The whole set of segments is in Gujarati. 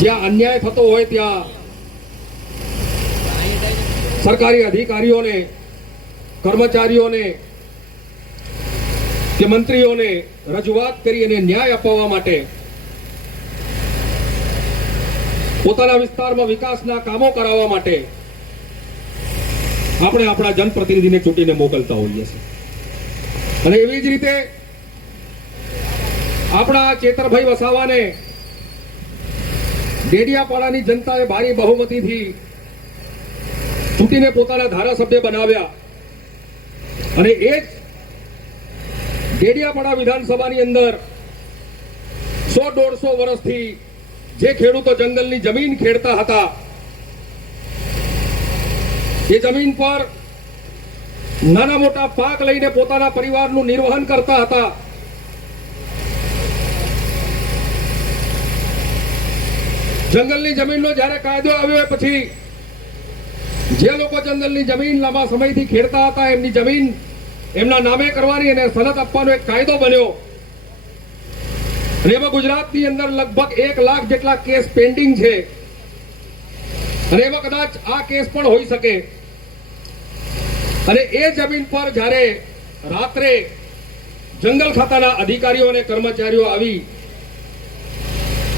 જ્યાં અન્યાય થતો હોય ત્યાં સરકારી અધિકારીઓને, કર્મચારીઓને કે મંત્રીઓને રજૂઆત કરી અને ન્યાય અપાવવા માટે, પોતાના વિસ્તારમાં વિકાસના કામો કરાવવા માટે આપણે આપણા જનપ્રતિનિધિને ચૂંટીને મોકલતા હોઈએ છીએ. અને એવી જ રીતે આપણા ચેતરભાઈ વસાવાને ડેડિયાપાડાની જનતાએ ભારી બહુમતીથી ચૂંટીને પોતાના ધારાસભ્ય બનાવ્યા. અને એ જ ડેડિયાપાડા વિધાનસભાની અંદર 100-150 વર્ષથી જે ખેડૂતો જંગલની જમીન ખેડતા હતા, એ જમીન પર નાના મોટા પાક લઈને પોતાના પરિવારનું નિર્વહન કરતા હતા. જંગલની જમીનનો જ્યારે કાયદો આવ્યો પછી જે લોકો જંગલની જમીન લાંબા સમયથી ખેડતા હતા, એમની જમીન એમના નામે કરવાની અને સનદ આપવાનો એક કાયદો બન્યો. અને એમાં ગુજરાતની અંદર લગભગ 1 લાખ જેટલા કેસ પેન્ડિંગ છે. અને એમાં કદાચ આ કેસ પણ હોઈ શકે. અને એ જમીન પર જ્યારે રાત્રે જંગલ ખાતાના અધિકારીઓ અને કર્મચારીઓ આવી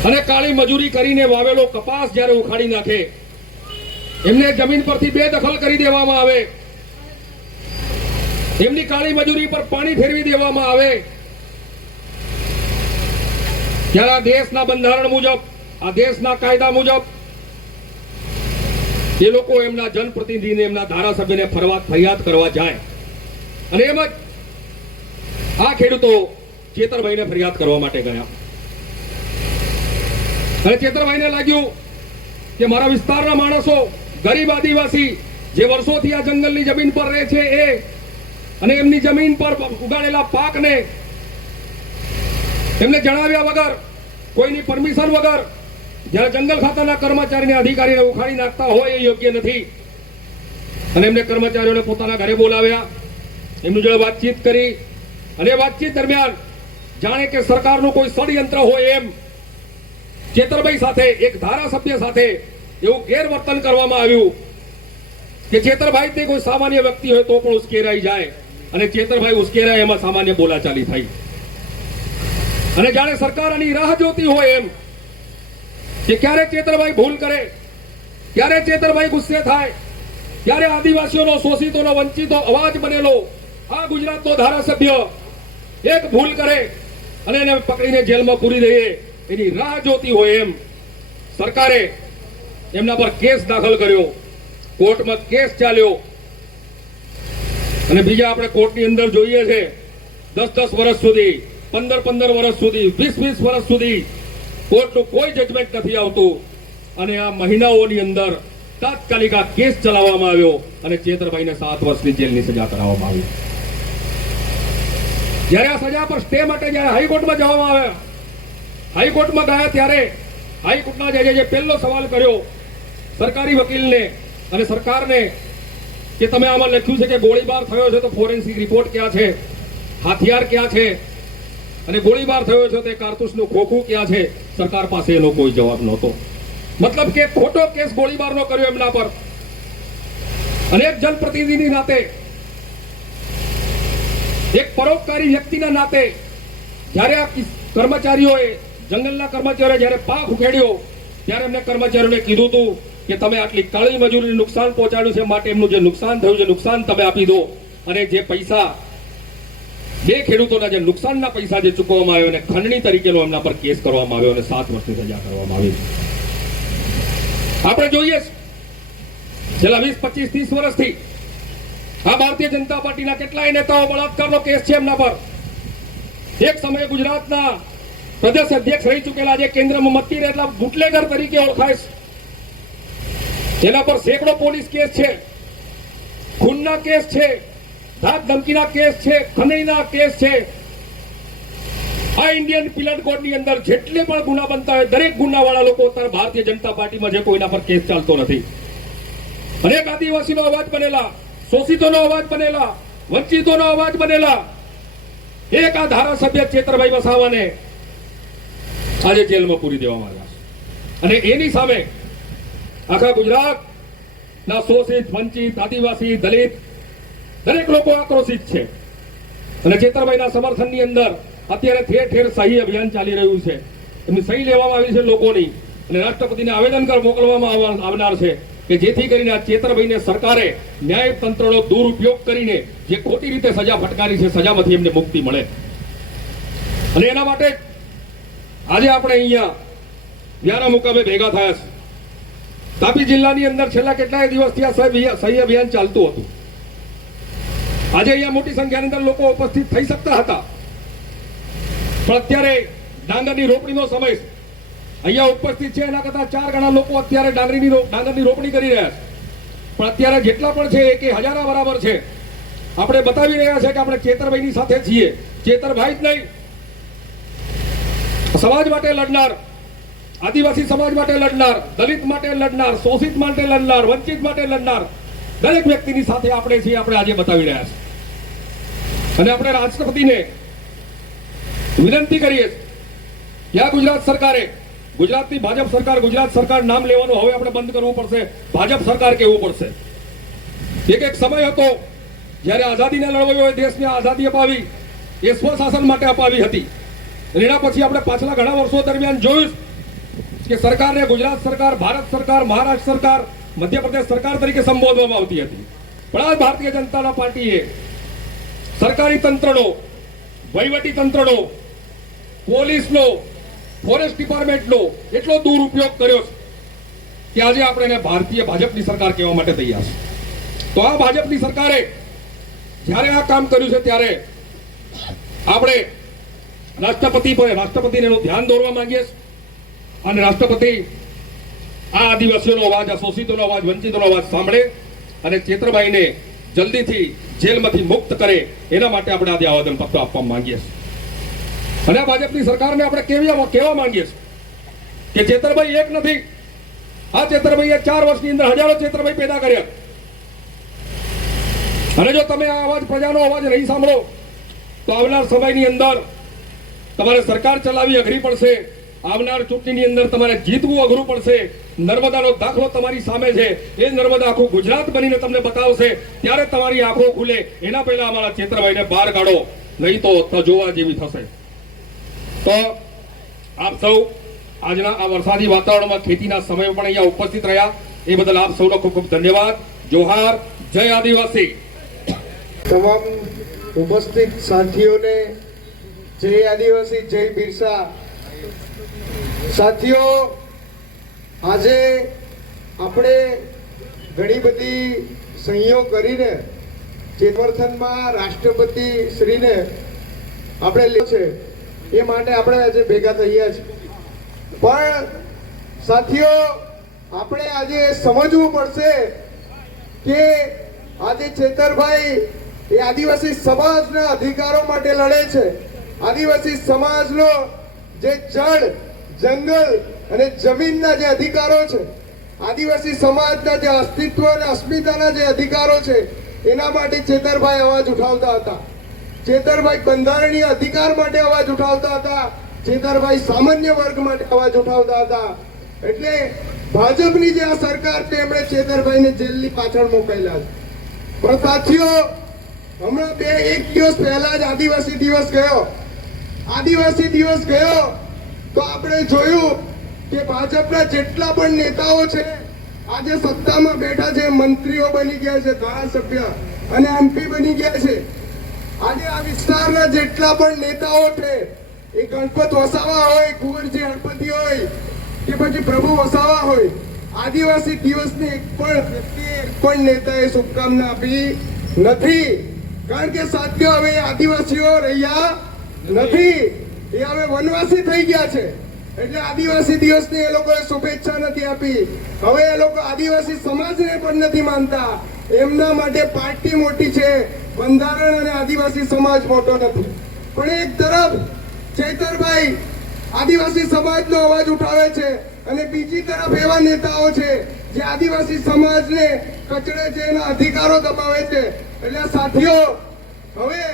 અને કાળી મજૂરી કરીને વાવેલો કપાસ જ્યારે ઉખાડી નાખે, એમને જમીન પરથી બેદખલ કરી દેવામાં આવે, એમની કાળી મજૂરી પર પાણી ફેરવી દેવામાં આવે, ત્યારે આ દેશના બંધારણ મુજબ, આ દેશના કાયદા મુજબ એ લોકો એમના જનપ્રતિનિધિને, એમના ધારાસભ્યને ફરિયાદ કરવા જાય. અને એમ જ આ ખેડૂતો ચેતરભાઈને ફરિયાદ કરવા માટે ગયા. અને ચેતરભાઈને લાગ્યું કે મારા વિસ્તારના માણસો, ગરીબ આદિવાસી જે વર્ષોથી આ જંગલની જમીન પર રહે છે, એ અને એમની જમીન પર ઉગાડેલા પાકને એમને જણાવ્યા વગર, કોઈની પરમિશન વગર જ્યારે જંગલ ખાતાના કર્મચારીને, અધિકારીને ઉખાડી નાખતા હોય એ યોગ્ય નથી. અને એમને કર્મચારીઓને પોતાના ઘરે બોલાવ્યા, એમની જોડે વાતચીત કરી. અને વાતચીત દરમિયાન જાણે કે સરકારનું કોઈ ષડયંત્ર હોય એમ ચેતરભાઈ સાથે, એક ધારાસભ્ય સાથે એવું ગેરવર્તન કરવામાં આવ્યું કે ચેતરભાઈ તે કોઈ સામાન્ય વ્યક્તિ હોય તો પણ ઉશ્કેરાઈ જાય. અને ચેતરભાઈ ઉશ્કેરાય એમાં સામાન્ય બોલાચાલી થઈ. અને જાણે સરકાર આની રાહ જોતી હોય એમ કે ક્યારે ચેતરભાઈ ભૂલ કરે, ક્યારે ચેતરભાઈ ગુસ્સે થાય, ક્યારે આદિવાસીઓનો, શોષિતોનો, વંચિતો અવાજ બનેલો આ ગુજરાતનો ધારાસભ્ય એક ભૂલ કરે અને એને પકડીને જેલમાં પૂરી દઈએ, એની રાહ જોતી હોય એમ સરકારે એમના પર કેસ દાખલ કર્યો. કોર્ટમાં કેસ ચાલ્યો. અને બીજા આપણે કોર્ટની અંદર જોઈએ છે 10-10 વર્ષ સુધી, 15-15 વર્ષ સુધી, 20-20 વર્ષ સુધી કોર્ટનું કોઈ જજમેન્ટ નથી આવતું. અને આ મહિનાઓની અંદર તાત્કાલિક આ કેસ ચલાવવામાં આવ્યો અને ચેતરભાઈને 7 વર્ષની જેલની સજા કરાવવામાં આવી. જ્યારે આ સજા પર સ્ટે માટે જ્યારે હાઈકોર્ટમાં જવામાં આવ્યા, હાઈકોર્ટમાં ગયા ત્યારે હાઈકોર્ટના જજે જે પહેલો સવાલ કર્યો સરકારી વકીલને અને સરકારને કે તમે આમાં લખ્યું છે કે ગોળીબાર થયો છે તો ફોરેન્સિક રિપોર્ટ ક્યાં છે, હથિયાર ક્યાં છે, અને ગોળીબાર થયો છે તે કારતૂસનું ખોખું ક્યાં છે? સરકાર પાસે એનો કોઈ જવાબ નહોતો. મતલબ કે ખોટો કેસ ગોળીબારનો કર્યો એમના પર. અને એક જનપ્રતિનિધિની નાતે, એક પરોપકારી વ્યક્તિના નાતે જ્યારે આ કર્મચારીઓએ, જંગલના કર્મચારીઓએ જ્યારે પાક ઉખેડ્યો ત્યારે એમને કર્મચારીઓને કીધું હતું કે તમે આટલી કાળી મજૂરીને નુકસાન પહોંચાડ્યું છે, માટે એમનું જે નુકસાન થયું છે નુકસાન તમે આપી દો. અને જે પૈસા, બે ખેડૂતોના જે નુકસાનના પૈસા જે ચૂકવવામાં આવ્યો અને ખંડણી તરીકેનો એમના પર કેસ કરવામાં આવ્યો અને 7 વર્ષની સજા કરવામાં આવી. આપણે જોઈએ છેલ્લા 20-25-30 વર્ષથી આ ભારતીય જનતા પાર્ટીના કેટલાય નેતાઓ બળાત્કારનો કેસ છે એમના પર. એક સમયે ગુજરાતના પ્રદેશ અધ્યક્ષ રહી ચૂકેલા, જે કેન્દ્રમાં મતી રહેલા બુટલેગર તરીકે ઓળખાય છે, તેના પર સેંકડો પોલીસ કેસ છે, ખૂનના કેસ છે, ધાક ધમકીના કેસ છે, ખંડણીના કેસ છે. આ ઇન્ડિયન પિનલ કોડની અંદર જેટલે પણ ગુના બનતા હોય દરેક ગુનાવાળા લોકો અત્યારે ભારતીય જનતા પાર્ટીમાં છે, કોઈના પર કેસ ચાલતો નથી. અનેક આદિવાસીનો અવાજ બનેલા, શોષિતોનો અવાજ બનેલા, વંચિતોનો અવાજ બનેલા એક આ ધારાસભ્ય ચેતરભાઈ વસાવાને આજે જેલમાં પૂરી દેવામાં આવ્યા છે. અને એની સામે આખા ગુજરાતના શોષિત, વંચિત, આદિવાસી, દલિત દરેક લોકો આક્રોશિત છે. અને ચેતરભાઈના સમર્થનની અંદર અત્યારે ઠેર ઠેર સહી અભિયાન ચાલી રહ્યું છે. એમની સહી લેવામાં આવી છે લોકોની, અને રાષ્ટ્રપતિને આવેદન મોકલવામાં આવનાર છે કે જેથી કરીને આ ચેતરભાઈને સરકારે ન્યાય તંત્રનો દુરુપયોગ કરીને જે ખોટી રીતે સજા ફટકારી છે, સજામાંથી એમને મુક્તિ મળે. અને એના માટે આજે આપણે અહીંયા વ્યારા મુકામે ભેગા થયા છે. તાપી જિલ્લાની અંદર છેલ્લા કેટલાય દિવસથી આ સહી અભિયાન ચાલતું હતું. આજે અહીંયા મોટી સંખ્યાની અંદર લોકો ઉપસ્થિત થઈ શકતા હતા, પણ અત્યારે ડાંગરની રોપણીનો સમય છે. અહીંયા ઉપસ્થિત છે એના કરતા 4 ગણા લોકો અત્યારે ડાંગરની રોપણી કરી રહ્યા છે. પણ અત્યારે જેટલા પણ છે એ હજારા બરાબર છે. આપણે બતાવી રહ્યા છે કે આપણે ચેતરભાઈની સાથે છીએ. ચેતરભાઈ જ નહીં, સમાજ માટે લડનાર, આદિવાસી સમાજ માટે લડનાર, દલિત માટે લડનાર, શોષિત માટે લડનાર, વંચિત માટે લડનાર દરેક વ્યક્તિની સાથે આપણે છીએ. આપણે આજે બતાવી રહ્યા છીએ. અને આપણે રાષ્ટ્રપતિને વિનંતી કરીએ કે આ ગુજરાત સરકારે, ગુજરાતની ભાજપ સરકાર, ગુજરાત સરકાર નામ લેવાનું હવે આપણે બંધ કરવું પડશે. ભાજપ સરકાર કહેવું પડશે. એક સમય હતો જ્યારે આઝાદીના લડવાઈઓએ દેશને આઝાદી અપાવી, એ સ્વશાસન માટે અપાવી હતી. એના પછી આપણે પાછલા ઘણા વર્ષો દરમિયાન જોયું કે સરકારને ગુજરાત સરકાર, ભારત સરકાર, મહારાષ્ટ્ર સરકાર, મધ્યપ્રદેશ સરકાર તરીકે સંબોધવામાં આવતી હતી. પણ આ ભારતીય જનતા પાર્ટીએ સરકારી તંત્રનો, વહીવટી તંત્રનો, પોલીસનો, ફોરેસ્ટ ડિપાર્ટમેન્ટનો એટલો દુરુપયોગ કર્યો છે કે આજે આપણે એને ભારતીય ભાજપની સરકાર કહેવા માટે તૈયાર છે. તો આ ભાજપની સરકારે જ્યારે આ કામ કર્યું છે ત્યારે આપણે રાષ્ટ્રપતિને એનું ધ્યાન દોરવા માંગીએ છીએ. અને રાષ્ટ્રપતિ આ આદિવાસીઓનો અવાજ, આ શોષિતોનો અવાજ, વંચિતોનો અવાજ સાંભળે અને ચેતરભાઈને જલ્દીથી જેલમાંથી મુક્ત કરે એના માટે આપણે આજે આવેદન પત્ર આપવા માંગીએ છીએ. અને આ ભાજપની સરકારને આપણે કહેવા માંગીએ છીએ કે ચેતરભાઈ એક નથી. આ ચેતરભાઈએ 4 વર્ષની અંદર હજારો ચેતરભાઈ પેદા કર્યા. અને જો તમે આ અવાજ, પ્રજાનો અવાજ નહીં સાંભળો તો આવનાર સમયની અંદર તમારે સરકાર ચલાવવી અઘરી પડશે. આવનાર ચૂંટણીની અંદર તમારે જીતવું અઘરું પડશે. નર્મદાનો દાખલો તમારી સામે છે. એ નર્મદા આખું ગુજરાત બનીને તમને બતાવશે. ત્યારે તમારી આંખો ખુલે. એના પહેલા અમારા ચેતરભાઈને બહાર કાઢો, નહીં તો જોવા જેવી થશે. તો આપ સૌ આજના આ વરસાદી વાતાવરણમાં ખેતીના સમય પણ અહીંયા ઉપસ્થિત રહ્યા એ બદલ આપ સૌનો ખૂબ ખૂબ ધન્યવાદ. જોહાર, જય આદિવાસી. તમામ ઉપસ્થિત સાથીઓને જય આદિવાસી, જય બિરસા. સાથીઓ, આજે આપણે ઘણી બધી સહીઓ કરીને સમર્થનમાં રાષ્ટ્રપતિ શ્રીને આપણે લે છે એ માટે આપણે આજે ભેગા થયા છીએ. પણ સાથીઓ, આપણે આજે સમજવું પડશે કે આજે ચેતરભાઈ એ આદિવાસી સમાજના અધિકારો માટે લડે છે. આદિવાસી સમાજનો જે જળ, જંગલ અને જમીનના જે અધિકારો છે, આદિવાસી સમાજના જે અસ્તિત્વ અને અસ્મિતાના જે અધિકારો છે એના માટે ચેતરભાઈ અવાજ ઉઠાવતા હતા. ચેતરભાઈ બંધારણીય અધિકાર માટે અવાજ ઉઠાવતા હતા. ચેતરભાઈ સામાન્ય વર્ગ માટે અવાજ ઉઠાવતા હતા. એટલે ભાજપની જે આ સરકાર છે એમણે ચેતરભાઈને જેલની પાછળ મોકલ્યા છે. પણ સાથીઓ, હમણાં એક દિવસ પહેલા જ આદિવાસી દિવસ ગયો. આદિવાસી દિવસ ગયો તો આપણે જોયું કે ભાજપના જેટલા પણ નેતાઓ છે આજે સત્તામાં બેઠા છે, મંત્રીઓ બની ગયા છે, ધારાસભ્ય અને એમપી બની ગયા છે. આજે આ વિસ્તારના જેટલા પણ નેતાઓ છે, એ ગણપત વસાવા હોય, કુંવરજી હળપતિ હોય કે પછી પ્રભુ વસાવા હોય, આદિવાસી દિવસની એક પણ નેતાએ શુભકામના આપી નથી. કારણ કે સાથીઓ, હવે આદિવાસીઓ રહ્યા નથી, એ હવે વનવાસી થઈ ગયા છે. એટલે આદિવાસી દિવસની એ લોકોએ શુભેચ્છા નથી આપી. હવે એ લોકો આદિવાસી સમાજને પણ નથી માનતા. એમના માટે પાર્ટી મોટી છે, બંધારણ અને આદિવાસી સમાજ મોટો નથી. પણ એક તરફ ચેતરભાઈ આદિવાસી સમાજનો અવાજ ઉઠાવે છે અને બીજી તરફ એવા નેતાઓ છે જે આદિવાસી સમાજને કચડે છે, એના અધિકારો દબાવે છે. એટલે સાથીઓ, હવે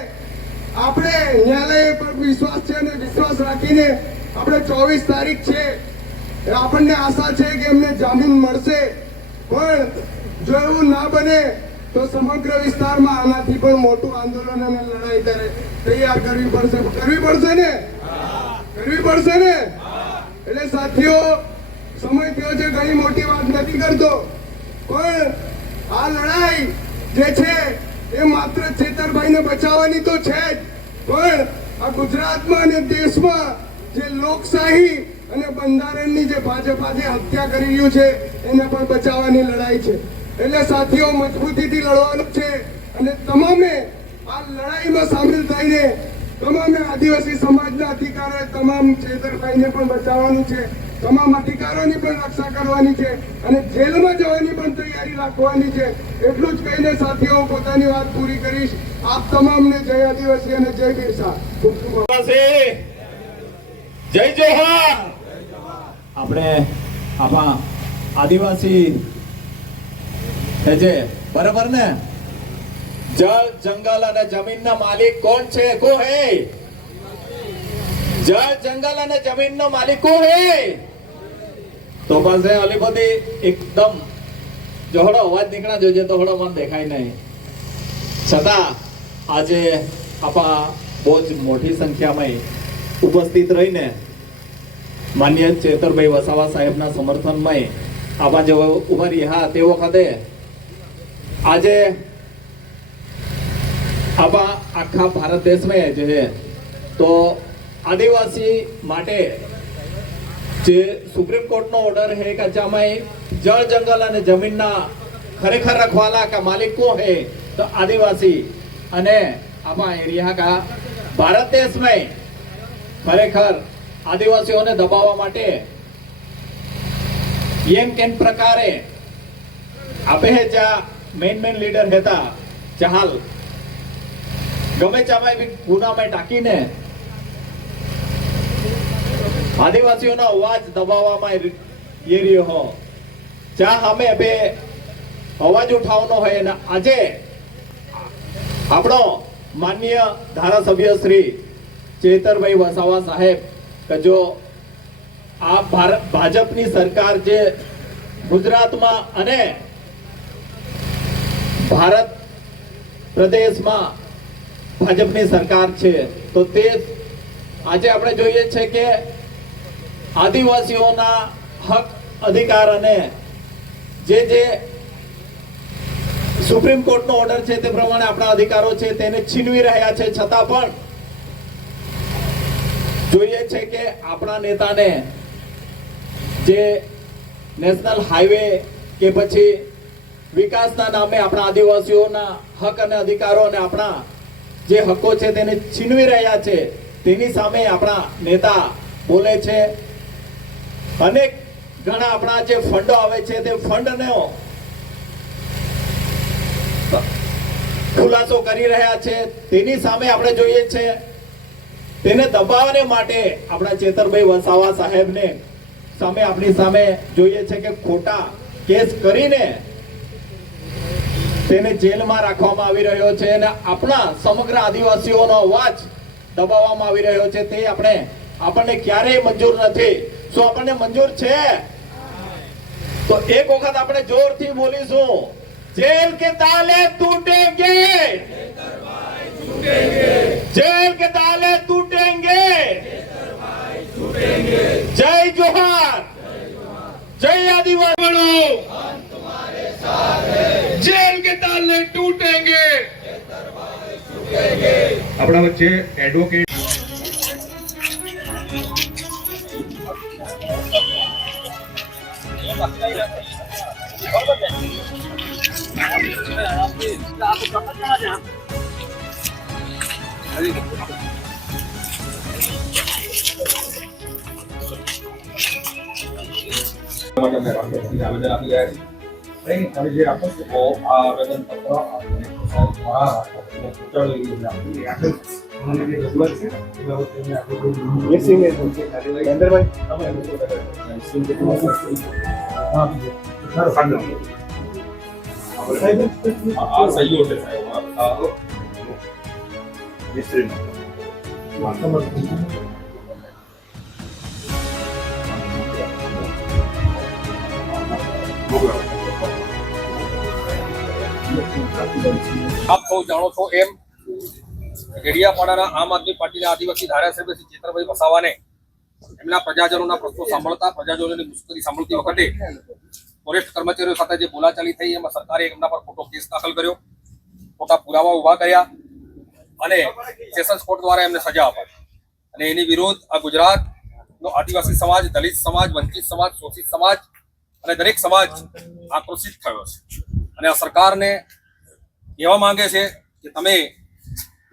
આપણે ન્યાયાલય પર વિશ્વાસ છે અને વિશ્વાસ રાખીને આપણે 24 તારીખ છે આપણને આશા છે કે એમને જામીન મળશે, પણ જો એવું ના બને તો સમગ્ર વિસ્તારમાં આનાથી પણ મોટું આંદોલન અને લડાઈ તૈયાર કરવી પડશે ને કરવી પડશે ને. એટલે સાથીઓ, સમય થયો છે, ઘણી મોટી વાત નથી કરતો, પણ આ લડાઈ જે છે એ માત્ર ચેતરભાઈને બચાવવાની તો છે જ, પણ આ ગુજરાતમાં અને દેશમાં જે લોકશાહી અને બંધારણની જે ભાજપ આજે હત્યા કરી રહ્યું છે એને પણ બચાવવાની લડાઈ છે. એટલે સાથીઓ, મજબૂતીથી લડવાનું છે અને તમામે આ લડાઈમાં સામેલ થઈને તમામે આદિવાસી સમાજના અધિકારોએ તમામ ચેતરભાઈને પણ બચાવવાનું છે, તમામ અધિકારોની પણ રક્ષા કરવાની છે અને જેલમાં જવાની પણ તૈયારી રાખવાની છે. એટલું જ કહીને સાથીઓ, હું પોતાની વાત પૂરી કરીશ. આપ તમામને જય આદિવાસી અને જય બિરસા. ખૂબ ખૂબ જય જોહાર. આપણે આપણા આદિવાસી છે બરાબર ને? જળ, જંગલ અને જમીનના માલિક કોણ છે? કો હે? જળ, જંગલ અને જમીનનો માલિક કો હે? તો બસ ઓલી બધી એકદમ જોહડો અવાજ નીકળા જોજે તો હડો મન દેખાય નહીં. છતાં આજે આપણા બહુ જ મોટી સંખ્યામાં ઉપસ્થિત રહીને માન્ય ચેતરભાઈ વસાવા સાહેબના સમર્થનમાં આપણા જેવો ઉભા રહ્યા તે વખતે આજે આપણા આખા ભારત દેશમાં જે છે તો આદિવાસી માટે જે સુપ્રીમ કોર્ટનો ઓર્ડર है કે જેમાં જળ, જંગલ અને જમીનના ખરેખર રખવાલા का मालिक को है तो आदिवासी અને આપણા એરિયા કા ભારત દેશમાં ખરેખર આદિવાસીઓને દબાવવા માટે એમ કેમ પ્રકારે આપે જ્યાં મેન લીડર હતા ચાહલ ગમે ચામાં બી ગુનામાં ટાંકીને આદિવાસીઓનો અવાજ દબાવવામાં એ રહ્યો હો જ્યાં અમે બે અવાજ ઉઠાવવાનો હોય અને આજે આપણો માન્ય ધારાસભ્ય શ્રી ચેતરભાઈ વસાવા સાહેબ કે જો આ ભાજપની સરકાર જે ગુજરાતમાં અને ભારત પ્રદેશમાં ભાજપની સરકાર છે તો તે આજે આપણે જોઈએ છે કે આદિવાસીઓના હક, અધિકાર અને જે સુપ્રીમ કોર્ટનો ઓર્ડર છે તે પ્રમાણે આપણા અધિકારો છે તેને છીનવી રહ્યા છે. છતાં પણ જોઈએ છે કે આપણા નેતાને જે નેશનલ હાઈવે કે પછી વિકાસના નામે આપણા આદિવાસીઓના હક અને અધિકારો અને આપણા જે હકો છે તેને છીનવી રહ્યા છે તેની સામે આપણા નેતા બોલે છે. અનેક ઘણા આપણા જે ફંડો આવે છે તે ફંડનો ખુલાસો કરી રહ્યા છે તેની સામે આપણે જોઈએ છે તેને દબાવવાને માટે આપણા ચેતરભાઈ વસાવા સાહેબને સામે આપણી સામે જોઈએ છે કે ખોટા કેસ કરીને તેને જેલમાં રાખવામાં આવી રહ્યો છે અને આપણા સમગ્ર આદિવાસીઓનો અવાજ દબાવવામાં આવી રહ્યો છે તે આપણને ક્યારેય મંજૂર નથી. શું આપણને મંજૂર છે? તો એક વખત આપણે જોરથી બોલીશું, જેલ કે તાલે તૂટેંગે, जेल के ताले टूटेंगे, जय जोहार, जय आदिवासी, જેલ કે તાલે તૂટેંગે. આપણા વચ્ચે એડવોકેટ આવેદન આપી રહ્યા છે. તમે જે આપો છો તો આ આવેદન પત્ર સહયોગ છે સાહેબ. આપ સૌ જાણો છો એમ ડેડિયાપાડાના આમ આદમી પાર્ટીના આદિવાસી ધારાસભ્ય શ્રી ચેતરભાઈ વસાવાને એમના પ્રજાજનોના પ્રશ્નો સાંભળતા, પ્રજાજનોની મુશ્કેલી સાંભળતી વખતે ફોરેસ્ટ કર્મચારીઓ સાથે જે બોલાચાલી થઈ એમાં સરકારે એમના પર ખોટો કેસ દાખલ કર્યો, ખોટા પુરાવા ઉભા કર્યા અને સેશન્સ કોર્ટ દ્વારા એમને સજા અપાઈ. અને એની વિરુદ્ધ આ ગુજરાતનો આદિવાસી સમાજ, દલિત સમાજ, વંચિત સમાજ, શોષિત સમાજ અને દરેક સમાજ આક્રોશિત થયો છે. અને આ સરકારને કહેવા માંગે છે કે તમે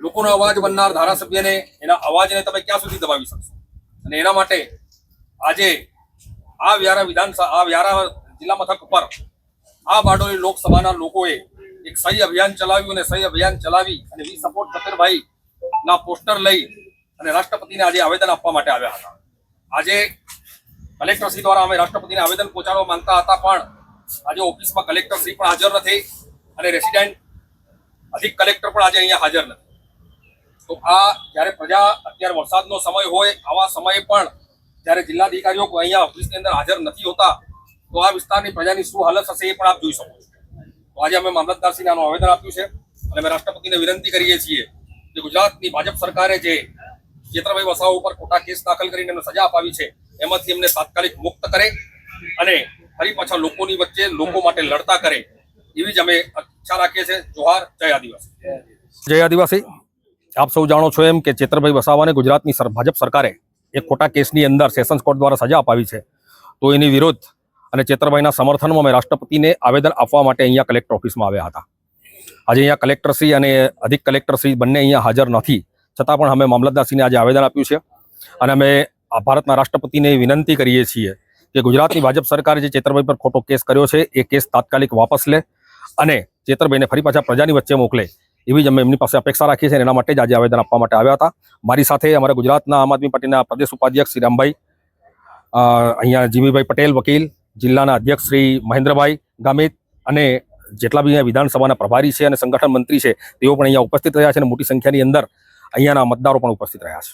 લોકોનો અવાજ બનનાર ધારાસભ્યને, એના અવાજને તમે ક્યાં સુધી દબાવી શકશો. અને એના માટે આજે આ વ્યારા જિલ્લા મથક ઉપર આ બારડોલી લોકસભાના લોકોએ એક સહી અભિયાન ચલાવ્યું અને સહી અભિયાન ચલાવી અને વી સપોર્ટ જફરભાઈ ના પોસ્ટર લઈ અને રાષ્ટ્રપતિને આજે આવેદન આપવા માટે આવ્યા હતા. આજે કલેક્ટરશ્રી દ્વારા અમે રાષ્ટ્રપતિને આવેદન પહોંચાડવા માંગતા હતા, પણ આજે ઓફિસમાં કલેક્ટરશ્રી પણ હાજર નથી અને રેસિડેન્ટ અધિક કલેક્ટર પણ આજે અહીંયા હાજર નથી. તો આ જ્યારે પ્રજા, અત્યારે વરસાદનો સમય હોય, આવા સમયે પણ જ્યારે જિલ્લાધિકારીઓ અહીંયા ઓફિસની અંદર હાજર નથી હોતા, તો આ વિસ્તારની પ્રજાની શું હાલત હશે એ પણ આપ જોઈ શકો છો. તો આજે અમે મામલતદારશ્રીને આનું આવેદન આપ્યું છે અને અમે રાષ્ટ્રપતિને વિનંતી કરીએ છીએ કે ગુજરાતની ભાજપ સરકારે જે ચેતરભાઈ વસાવા ઉપર ખોટા કેસ દાખલ કરીને એમને સજા અપાવી છે, એમાંથી એમને તાત્કાલિક મુક્ત કરે અને ફરી પાછા લોકોની વચ્ચે લોકો માટે લડતા કરે, એવી જ અમે ઈચ્છા રાખીએ છીએ. જોહાર. જય આદિવાસી. જય આદિવાસી. આપ સૌ જાણો છો એમ કે ચેતરભાઈ વસાવાને ગુજરાતની ભાજપ સરકારે એક ખોટા કેસની અંદર સેશન્સ કોર્ટ દ્વારા સજા અપાવી છે. તો એની વિરુદ્ધ અને ચેતરભાઈના સમર્થનમાં અમે રાષ્ટ્રપતિને આવેદન આપવા માટે અહીંયા કલેક્ટર ઓફિસમાં આવ્યા હતા. આજે અહીંયા કલેક્ટરશ્રી અને અધિક કલેક્ટરશ્રી બંને અહીંયા હાજર નથી, છતાં પણ અમે મામલતદારશ્રીને આજે આવેદન આપ્યું છે અને અમે ભારતના રાષ્ટ્રપતિને વિનંતી કરીએ છીએ કે ગુજરાતની ભાજપ સરકારે જે ચેતરભાઈ પર ખોટો કેસ કર્યો છે એ કેસ તાત્કાલિક વાપસ લે અને ચેતરભાઈને ફરી પાછા પ્રજાની વચ્ચે મોકલે, એવી જ અમે એમની પાસે અપેક્ષા રાખીએ છીએ. એના માટે જ આજે આવેદન આપવા માટે આવ્યા હતા. મારી સાથે અમારા ગુજરાતના આમ આદમી પાર્ટીના પ્રદેશ ઉપાધ્યક્ષ શ્રી રામભાઈ, અહીંયા જીમીભાઈ પટેલ વકીલ, જિલ્લાના અધ્યક્ષ શ્રી મહેન્દ્રભાઈ ગામિત અને જેટલા બી અહીંયા વિધાનસભાના પ્રભારી છે અને સંગઠન મંત્રી છે તેઓ પણ અહીંયા ઉપસ્થિત રહ્યા છે અને મોટી સંખ્યાની અંદર અહીંયાના મતદારો પણ ઉપસ્થિત રહ્યા છે.